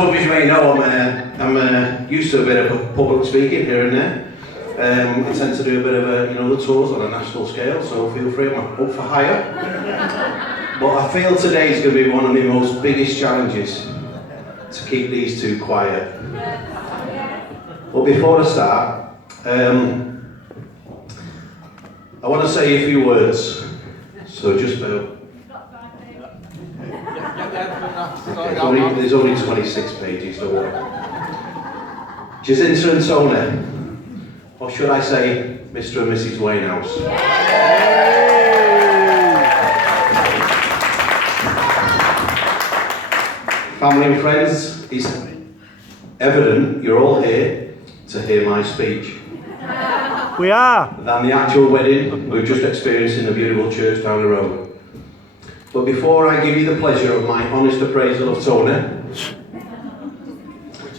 some of you may know I'm used to a bit of public speaking here and there. I tend to do a bit of the tours on a national scale, so feel free, I'm up for hire. But I feel today is going to be one of the most biggest challenges, to keep these two quiet. But before I start, I want to say a few words, so just about. Okay, there's only 26 pages, don't worry. Jacinta and Tony, or should I say Mr. and Mrs. Hynes. Family and friends, it's evident you're all here to hear my speech. We are. Than the actual wedding we've just experienced in the beautiful church down the road. But before I give you the pleasure of my honest appraisal of Tony,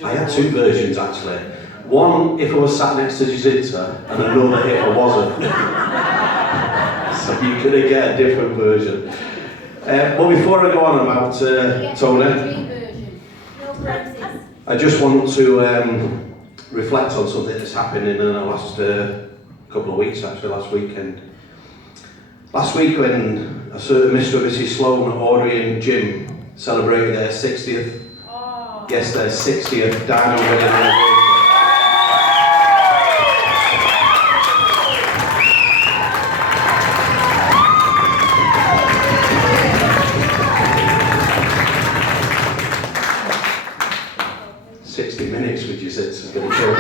I had two versions actually. One if I was sat next to Jacinta, and another if I wasn't. So you're going to get a different version. But before I go on about Tony, I just want to reflect on something that's happened in the last couple of weeks, actually last weekend. Last week when a certain Mr. and Mrs. Sloan, Audrey and Jim celebrated their 60th, yes, their 60th Dino wedding anniversary. 60 minutes, would you say, is going to kill me.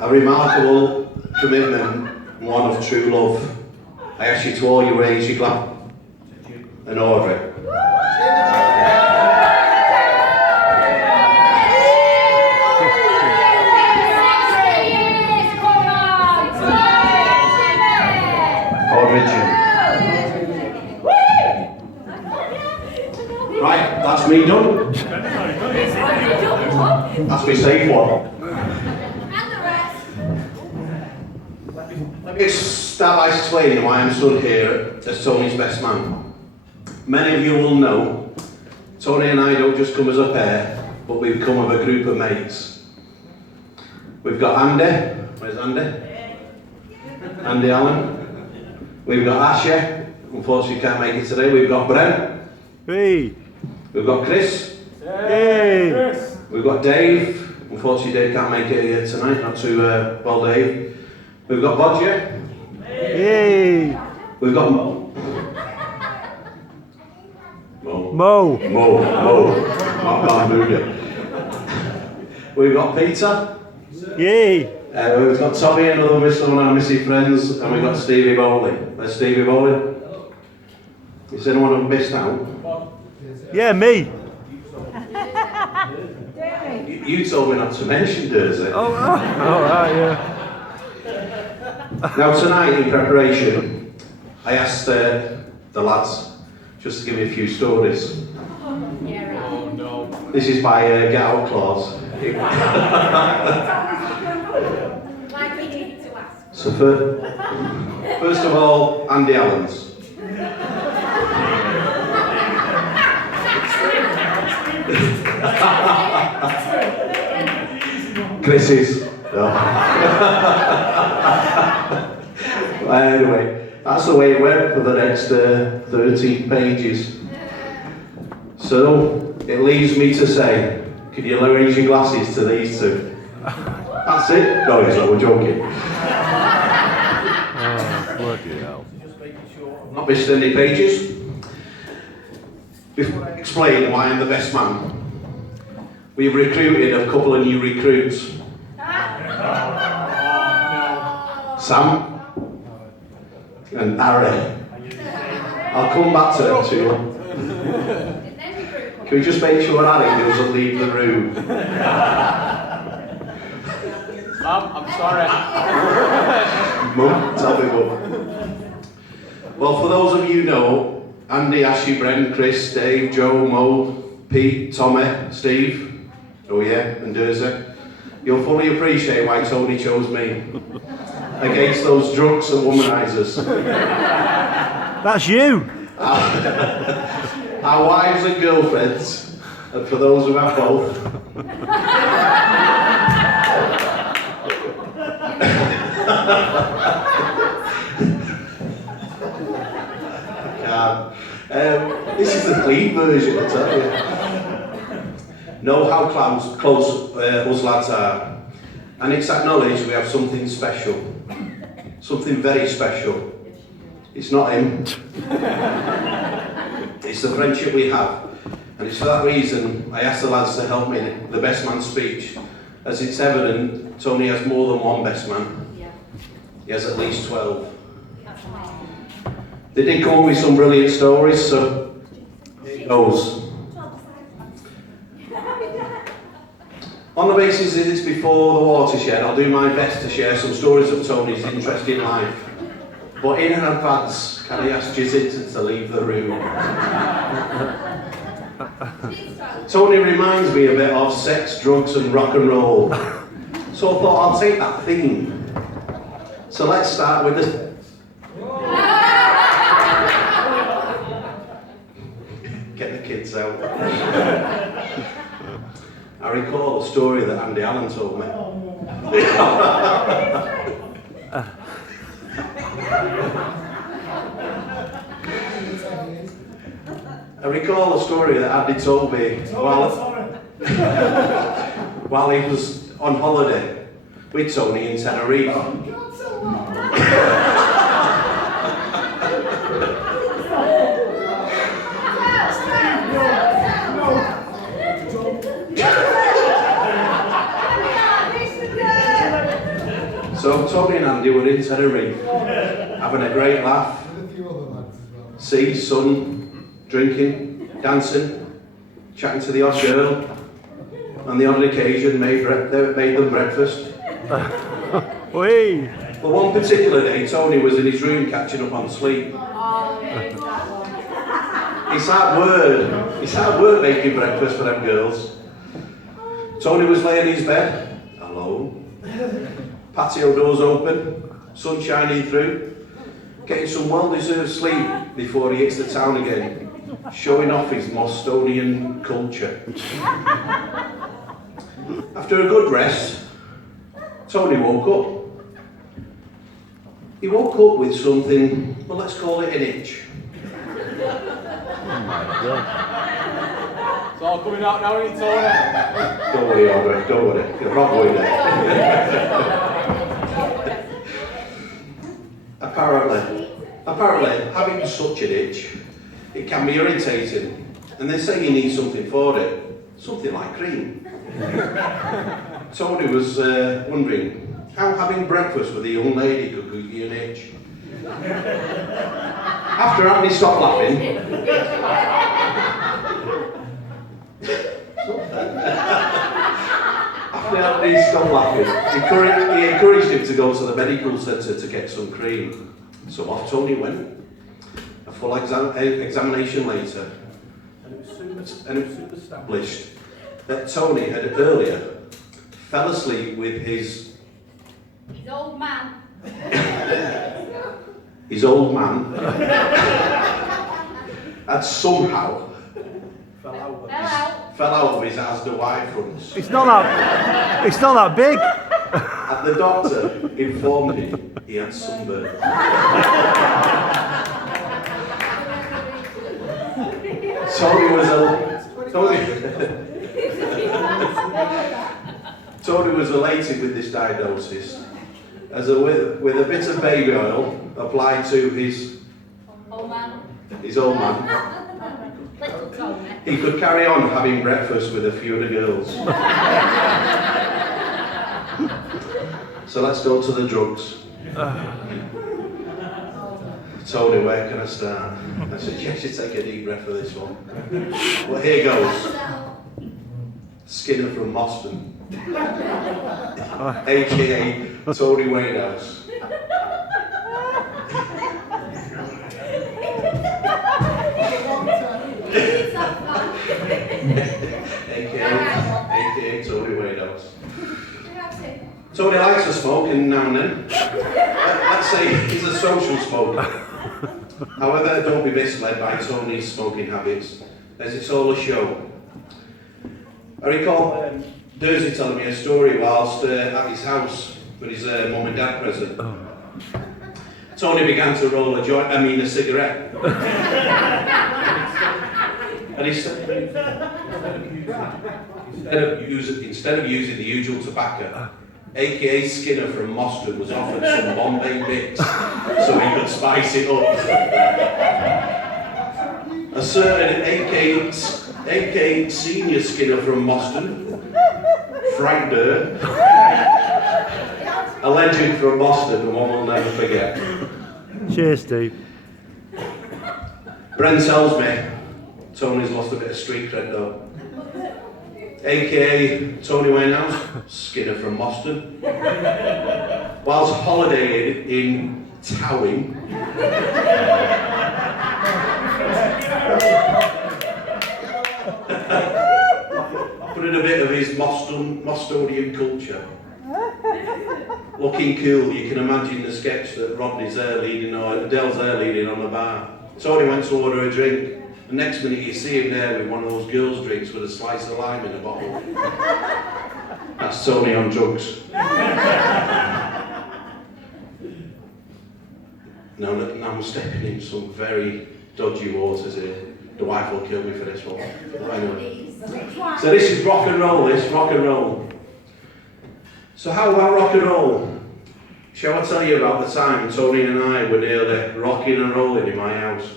A remarkable commitment, one of true love. I ask you to all you raise your glass and Audrey. Audrey and Jim. Right, that's me done. That's my safe one. Let me start by explaining why I'm stood here as Tony's best man. Many of you will know, Tony and I don't just come as a pair, but we've come with a group of mates. We've got Andy, where's Andy? Andy Allen. We've got Asher, unfortunately can't make it today. We've got Brent. Hey. We've got Chris. Hey. We've got Dave. Unfortunately Dave can't make it here tonight, not too well Dave. We've got Bodger. Hey. We've got Mo. Mo. Not Moody. We've got Peter. Yay. We've got Tommy, another Mr. and our missing friends, and we've got Stevie Bowley. There's Stevie Bowley. Is anyone I've missed out? Yeah, me. You told me not to mention Dursey. Oh, right, yeah. Now tonight, in preparation, I asked the lads just to give me a few stories. Oh no. This is by Get Out Clause. Like we need to ask. So first of all, Andy Allen's. Chris's. No. Anyway, that's the way it went for the next 30 pages. So, it leaves me to say, could you raise your glasses to these two? That's it? No, it's not, we're joking. Oh, bloody hell. Not missed any pages. Before I explain why I'm the best man, we've recruited a couple of new recruits. Sam and Harry. I'll come back to them too. Can we just make sure Harry doesn't leave the room? Mum, I'm sorry. Mum, tell me Mum. Well, for those of you who know, Andy, Ashley, Brent, Chris, Dave, Joe, Mo, Pete, Tommy, Steve, oh yeah, and Dursey, you'll fully appreciate why Tony chose me against those drunks and womanizers. That's you. I our wives and girlfriends, and for those who have both. This is the clean version, I tell you. Know how close us lads are, and it's acknowledged we have something special, something very special. It's not him, it's the friendship we have, and it's for that reason I asked the lads to help me in the best man speech, as it's evident Tony has more than one best man. He has at least 12. They did come up with some brilliant stories, so here it goes. On the basis that it's before the watershed, I'll do my best to share some stories of Tony's interesting life. But in advance, can I ask Jizit to leave the room? Tony reminds me a bit of sex, drugs and rock and roll. So I thought I'll take that theme. So let's start with the... Get the kids out. I recall a story that Andy Allen told me. I recall a story that Andy told me while he was on holiday with Tony in Tenerife. So Tony and Andy were in Tenerife, having a great laugh. Sea, sun, drinking, dancing, chatting to the odd girl. On the odd occasion, made them breakfast. Whee! But one particular day, Tony was in his room catching up on sleep. It's hard work making breakfast for them girls. Tony was laying in his bed, alone. Patio doors open, sun shining through, getting some well-deserved sleep before he hits the town again, showing off his Mostonian culture. After a good rest, Tony woke up. He woke up with something, well, let's call it an itch. Oh my God. It's all coming out now, isn't it, Tony? Don't worry, Albert, don't worry. You're not going there. Apparently, having such an itch, it can be irritating. And they say you need something for it. Something like cream. Tony was wondering how having breakfast with a young lady could give you an itch. After Andy stopped laughing, he encouraged him to go to the medical centre to get some cream. So off Tony went. A full examination later, and it was soon established that Tony had earlier fell asleep with his old man. His old man had somehow fell out of his Asda wide fronts. It's not that big. And the doctor informed him he had sunburn. Tony was elated with this diagnosis, as with a bit of baby oil applied to his old man, he could carry on having breakfast with a few of the girls. So let's go to the drugs. Tony, where can I start? I suggest you take a deep breath for this one. Well, here goes. Skinner from Boston, aka Tony Wadehouse. aka Tony Wadehouse. Tony likes to smoke now and then. Let's say he's a social smoker. However, don't be misled by Tony's smoking habits. as it's all a show. I recall Dursey telling me a story whilst at his house with his mum and dad present. Tony began to roll a cigarette. And he said, instead of using the usual tobacco, aka Skinner from Moston was offered some Bombay bits so he could spice it up. A certain aka Senior Skinner from Moston, Frank Durr, a legend from Boston, the one we'll never forget. Cheers, Steve. Brent tells me Tony's lost a bit of street cred though. AKA Tony Winehouse, Skinner from Boston. Whilst holidaying in Towing, put in a bit of his Bostonian culture. Looking cool, you can imagine the sketch that Adele's there leading on the bar. Tony went to order a drink. The next minute you see him there with one of those girls' drinks with a slice of lime in a bottle. That's Tony on drugs. Now I'm stepping in some very dodgy waters here. The wife will kill me for this one. Anyway. So this is rock and roll, So how about rock and roll? Shall I tell you about the time Tony and I were nearly rocking and rolling in my house?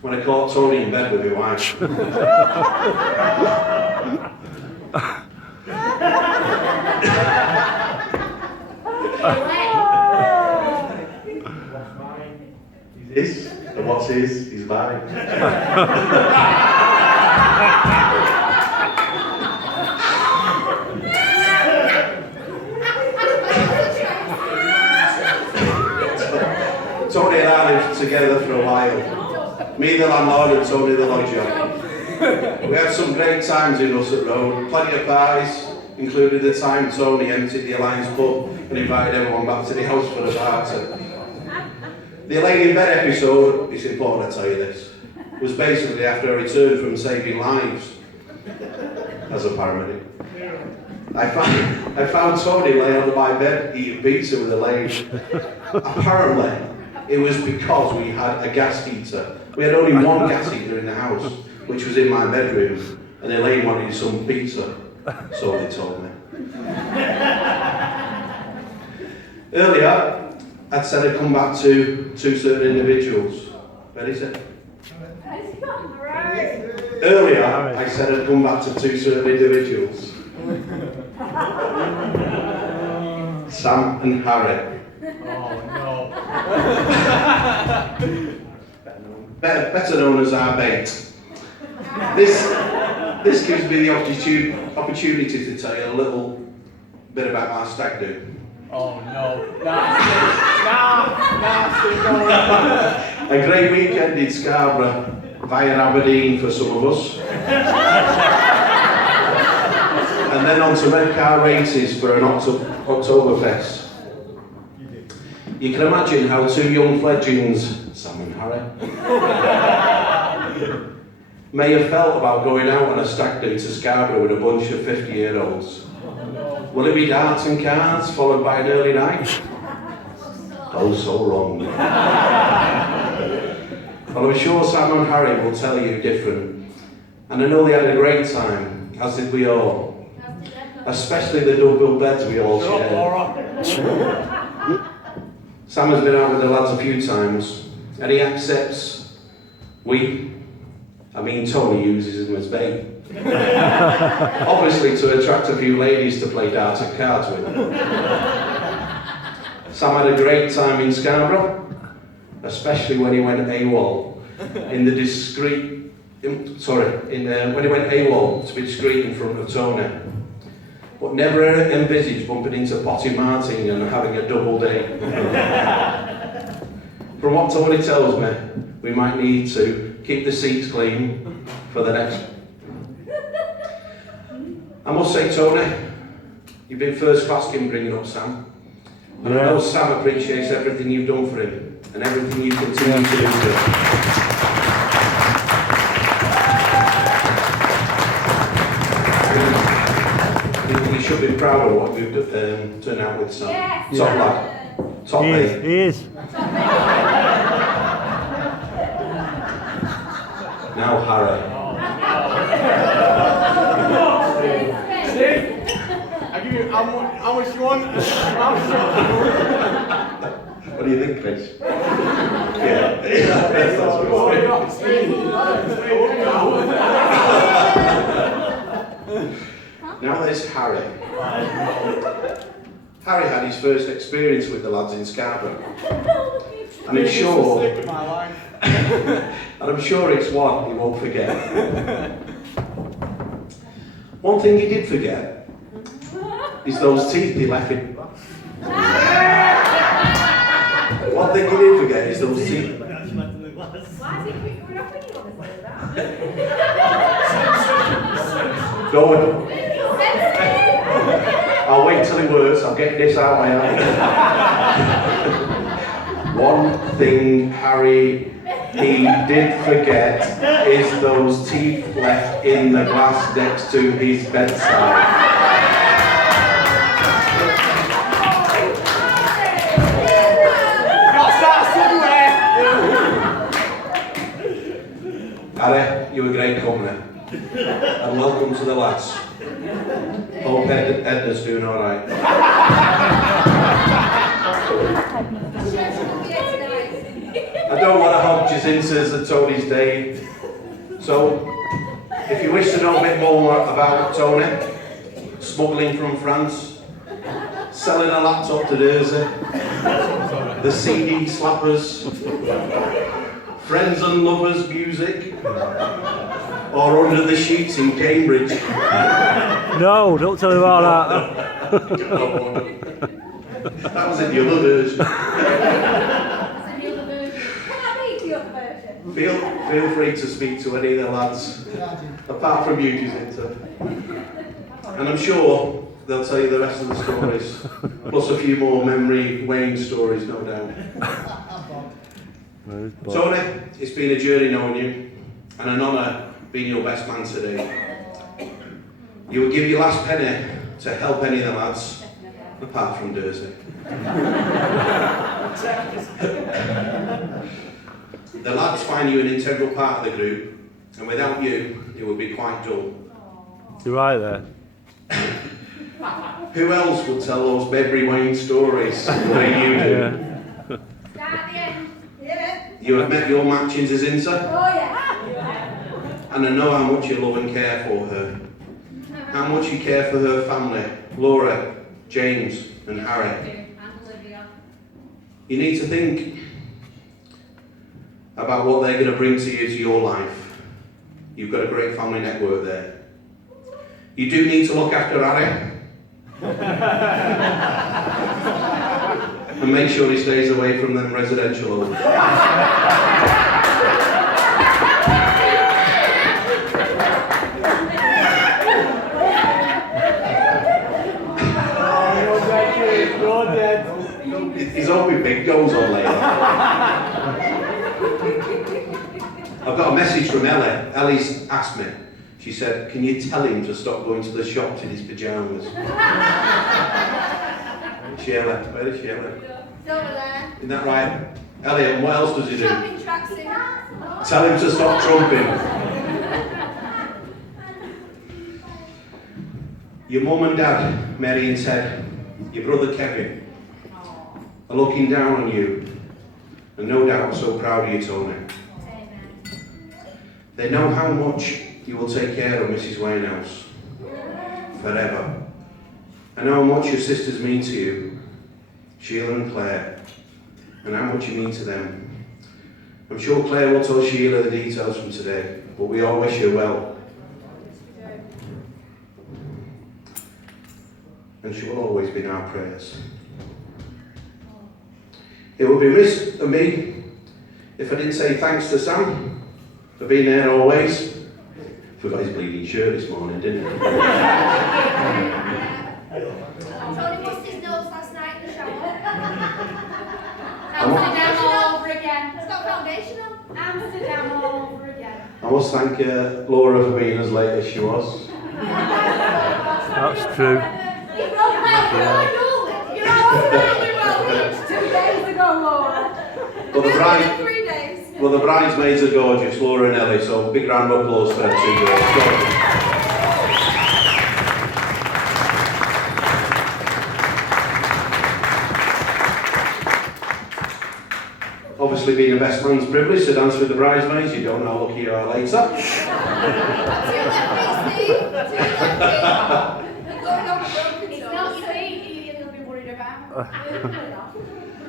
When I caught Tony in bed with my wife. He's his, and what's his? He's mine. Tony and I lived together for a while. Me the landlord and Tony the lodger. We had some great times in Russet Road, plenty of parties, including the time Tony emptied the Alliance pub and invited everyone back to the house for a party. The Elaine in Bed episode, it's important I tell you this, was basically after I returned from saving lives as a paramedic. I found Tony laying under my bed eating pizza with Elaine. Apparently, it was because we had a gas heater. We had only one gas heater in the house, which was in my bedroom, and Elaine wanted some pizza, so they told me. Earlier, I'd said I'd come back to two certain individuals. Ready, said? Earlier, I said I'd come back to two certain individuals. Sam and Harry. Better known as our bait. This gives me the opportunity to tell you a little bit about our stag do. Oh no. A great weekend in Scarborough via Aberdeen for some of us. And then on to red car races for an Oktoberfest. You can imagine how two young fledglings, Sam and Harry, may have felt about going out on a stag do to Scarborough with a bunch of 50-year-olds. Will it be darts and cards followed by an early night? Oh, so wrong. Well, I'm sure Sam and Harry will tell you different. And I know they had a great time, as did we all. Especially the double beds we all shared. Sam has been out with the lads a few times, and he accepts Tony uses him as bait. Obviously to attract a few ladies to play darts and cards with. Sam had a great time in Scarborough, especially when he went AWOL when he went AWOL to be discreet in front of Tony. But never envisaged bumping into Potty Martin and having a double day. From what Tony tells me, we might need to keep the seats clean for the next. I must say, Tony, you've been first class in bringing up Sam. And I know Sam appreciates everything you've done for him and everything you continue to do for him. should be proud of what we've turned out with, son. Yes. Top lad. Top He is. mate. He is. Now Harry. Steve, I give you how much you want? How much you want? What do you think, Chris? Yeah. That's what Now there's Harry. Harry had his first experience with the lads in Scarborough. And I'm sure, it's one he won't forget. One thing he did forget is those teeth he left in. One thing he did forget is those teeth. Why is he quick coming off when you want to say that? Go on. I'll wait till he works. I'll get this out. One thing Harry he did forget is those teeth left in the glass next to his bedside. Harry, you were great company. And welcome to the lads. Hope Edna's doing alright. I don't want to hog Jacinta's and Tony's day. So, if you wish to know a bit more about Tony, smuggling from France, selling a laptop to Jersey, the CD slappers, friends and lovers music, or under the sheets in Cambridge. No, don't tell him about that. That was in the other version. Feel free to speak to any of the lads, apart from you, Jacinta. And I'm sure they'll tell you the rest of the stories, plus a few more memory Wayne stories, no doubt. Tony, it's been a journey knowing you, and an honour being your best man today. You would give your last penny to help any of the lads, apart from Dursey. The lads find you an integral part of the group, and without you, it would be quite dull. You're right there. Who else would tell those Bedbury Wayne stories the way you do? Yeah. Start at the end. Yeah. You have met your match in Zazinta, Oh yeah. and I know how much you love and care for her. How much you care for her family, Laura, James, and Harry. And Olivia. You need to think about what they're going to bring to you to your life. You've got a great family network there. You do need to look after Harry. And make sure he stays away from them residential homes. He's hoping big goes on later. I've got a message from Ellie. Ellie's asked me. She said, can you tell him to stop going to the shops in his pyjamas? Sheila, where is Sheila? It's over there. Isn't that right? Elliot, what else does he do? Shopping tracksuit. Tell him to stop trumping. Your mum and dad, Mary and Ted, your brother Kevin, are looking down on you, and no doubt so proud of you, Tony. They know how much you will take care of Mrs. Winehouse forever. I know how much your sisters mean to you, Sheila and Claire, and how much you mean to them. I'm sure Claire will tell Sheila the details from today, but we all wish her well. And she will always be in our prayers. It would be remiss of me if I didn't say thanks to Sam for being there always. Forgot his bleeding shirt this morning, didn't he? Tony bust his nose last night in the shower. Amsterdam all over again. It's got foundation on. Amsterdam all over again. I must thank Laura for being as late as she was. That's true. You're absolutely welcome. 2 days ago, Laura. Well, the 3 days. well, the bridesmaids are gorgeous, Laura and Ellie, so big round of applause for them 2 girls. Gorgeous. Obviously, being a best man's privilege to dance with the bridesmaids, you don't know how lucky you are later. Too lucky, Steve. Too lucky. You're going on a broken It's not your feet you'll be worried about.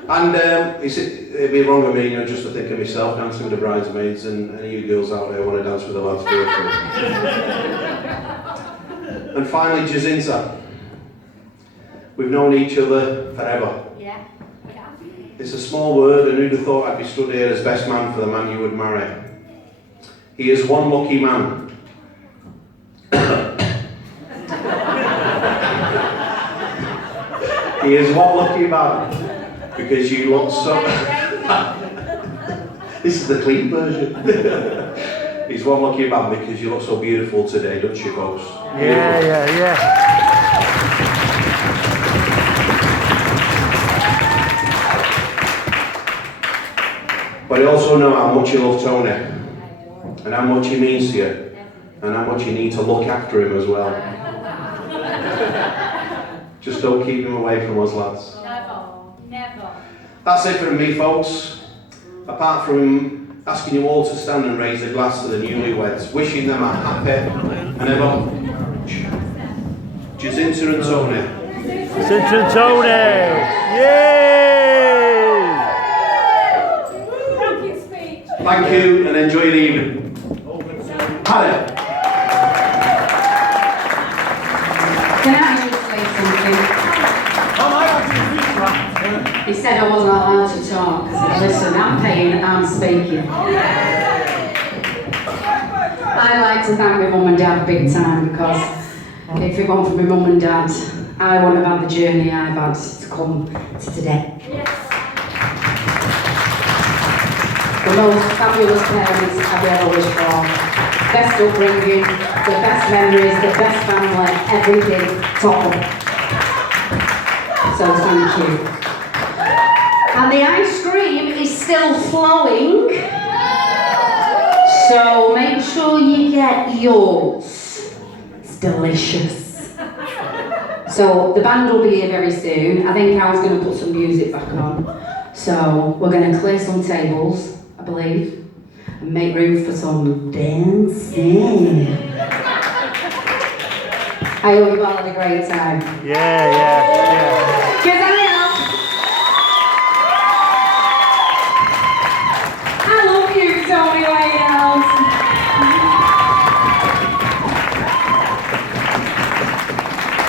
And it'd be wrong of me, just to think of myself dancing with the bridesmaids, and any of you girls out there want to dance with the lads, feel free. And finally, Jacinta. We've known each other forever. Yeah. It's a small word, and who'd have thought I'd be stood here as best man for the man you would marry. He is one lucky man. He is one lucky man, because you look so... This is the clean version. He's one lucky man because you look so beautiful today, don't you, folks? Yeah. But I also know how much you love Tony, and how much he means to you, and how much you need to look after him as well. Just don't keep him away from us, lads. Never. That's it from me, folks. Apart from asking you all to stand and raise a glass to the newlyweds, wishing them a happy and ever Jacinta and Tony. Jacinta and Tony! Yay! Thank you and enjoy the evening. Hannah. Can I just say something? He said I wasn't allowed to talk. I said, listen, I'm paying, I'm speaking. I like to thank my mum and dad big time, because if it weren't for my mum and dad, I wouldn't have had the journey I've had to come to today. The most fabulous parents I've ever wished for. Best upbringing, the best memories, the best family, everything top. So thank you. And the ice cream is still flowing. So make sure you get yours. It's delicious. So the band will be here very soon. I think I was going to put some music back on. So we're going to clear some tables, I believe, and make room for some dancing. I hope you all had a great time. Yeah. Because I have. I love you, Tony Whitehouse.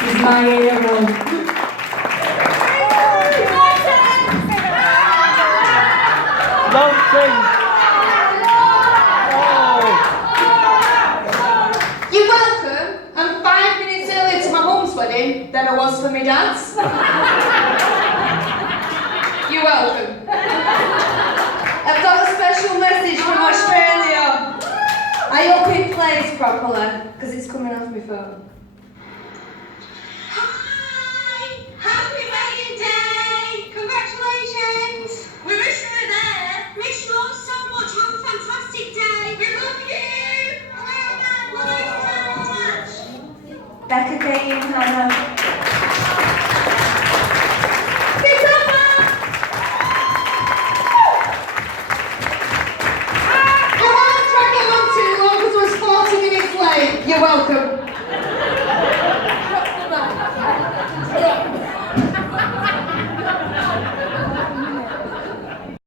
He's my hero. Don't sing! You're welcome. I'm 5 minutes earlier to my mum's wedding than I was for my dad's. You're welcome. I've got a special message from Australia. I hope it plays properly, because it's coming off my phone. Hi! Happy wedding day! Congratulations! We wish you were there. Miss you all so much. Have a fantastic day. We love you. Love you so much. Back again, Hannah.